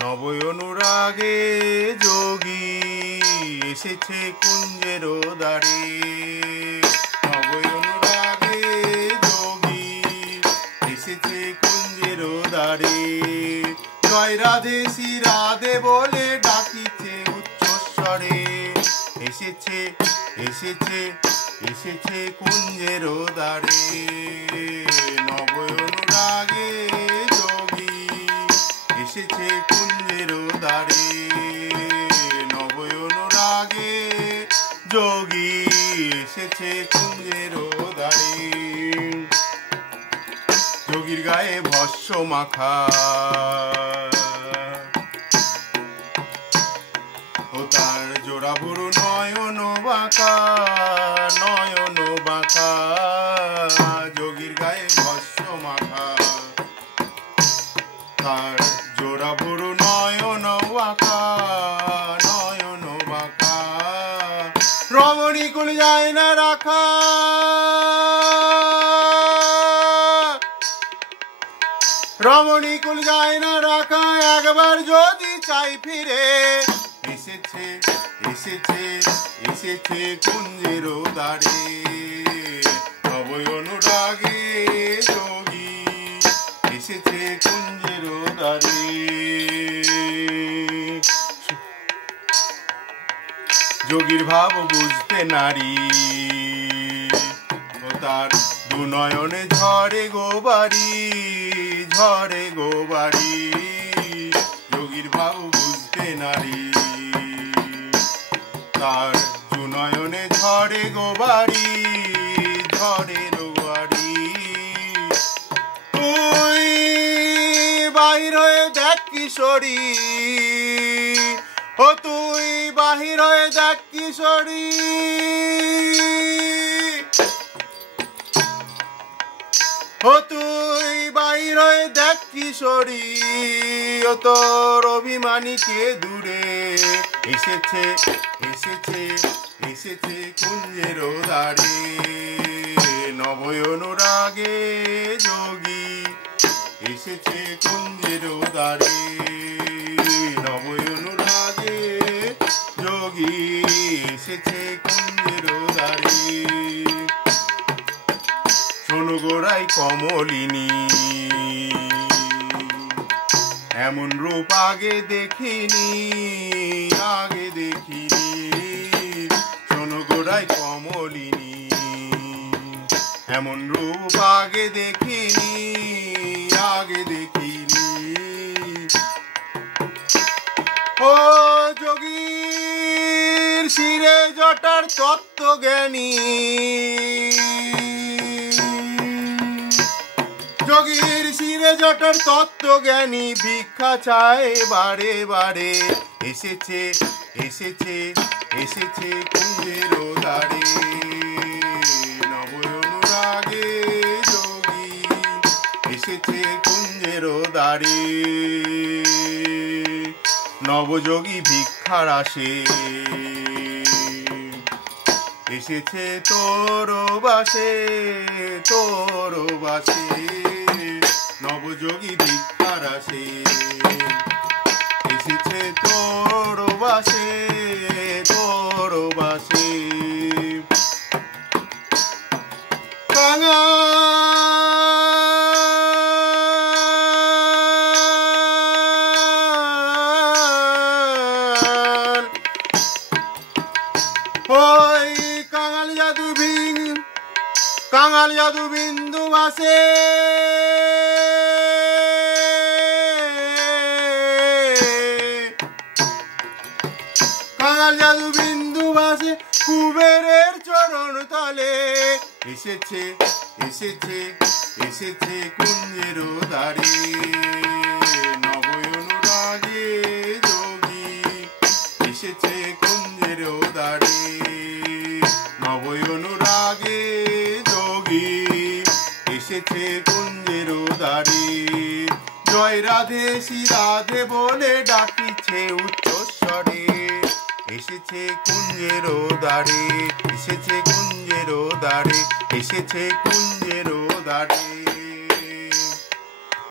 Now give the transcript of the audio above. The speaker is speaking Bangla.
নব অনুরাগে যোগী এসেছে কুঞ্জের দ্বারে। নব অনুরাগে যোগী এসেছে কুঞ্জের দ্বারে। জয় রাধে শ্রী রাধে বলে ডাকিছে উচ্চস্বরে। এসেছে এসেছে এসেছে কুঞ্জের দ্বারে। নব অনুরাগে যোগী এসেছে কুঞ্জের দ্বারে। নব অনুরাগে যোগী এসেছে কুঞ্জের দ্বারে। যোগীর গায়ে ভস্য মাখা ও তার জোড়া ভুরু নয়ন বাঁকা, নয়ন বাঁকা। যোগীর গায়ে ভস্য মাখা তার জোড়া ভুরু নয়ন বাঁকা, নয়ন বাঁকা। রমণী কুল যায় না রাখা, রমণী কুল যায় না রাখা। একবার যদি চাই ফিরে এসেছে এসেছে এসেছে কুঞ্জের দ্বারে। নব অনুরাগে যোগী এসেছে কুঞ্জের দ্বারে। যোগীর ভাব বুঝতে নারী ও তার দু নয়নে ঝরে গোবারি, ঝরে গোবারি। যোগীর ভাব বুঝতে নারী তার দু নয়নে ঝরে গোবারি, ঝরে গোবারি। তুই বাহির হয়ে দেখ কিশোরী, ও তুই বাহির হয়ে দেখ কিশোরী। ও তুই বাহির হয়ে দেখ কিশোরী, ও তোর অভিমানীকে দূরে এসেছে এসেছে এসেছে কুঞ্জের দ্বারে। নব অনুরাগে যোগী এসেছে কুঞ্জের দ্বারে। নব অনুরাগে যোগী এসেছে কুঞ্জের দ্বারে। শোনো গোড়াই কমলিনী এমন রূপ আগে দেখিনি, আগে দেখিনি। শোনো গোড়াই কমলিনী এমন রূপ আগে দেখিনি, আগে দেখিনি। ও যোগীর শিরে জটার তত্ত্বজ্ঞানী, যোগীর শিরে জটার তত্ত্বজ্ঞানী ভিক্ষা চায় বারে বারে। এসেছে এসেছে এসেছে কুঞ্জের দ্বারে। নব অনুরাগে যোগী এসেছে কুঞ্জের দ্বারে। নবযোগী ভিক্ষার আসে এসেছে তোর বাসে, তোর বাসে। নবযোগী ভিক্ষার আসে এসেছে তোর বাসে, তোর বাসে। কাঙাল ওই কাঙাল জাদু কাঙাল জাদু বিন্দু বাসে। কাঙাল জাদু বিন্দু বাসে কুবেরের চরণ তলে। এসেছে এসেছে এসেছে কুঞ্জের দ্বারে। নব অনুরাগে যোগী এসেছে কুঞ্জের দ্বারে। নব অনুরাগে যোগী এসেছে কুঞ্জের দ্বারে। জয় রাধে শ্রী রাধে বলে ডাকিছে উচ্চস্বরে। এসেছে কুঞ্জের দ্বারে, এসেছে কুঞ্জের দ্বারে, এসেছে কুঞ্জের দ্বারে।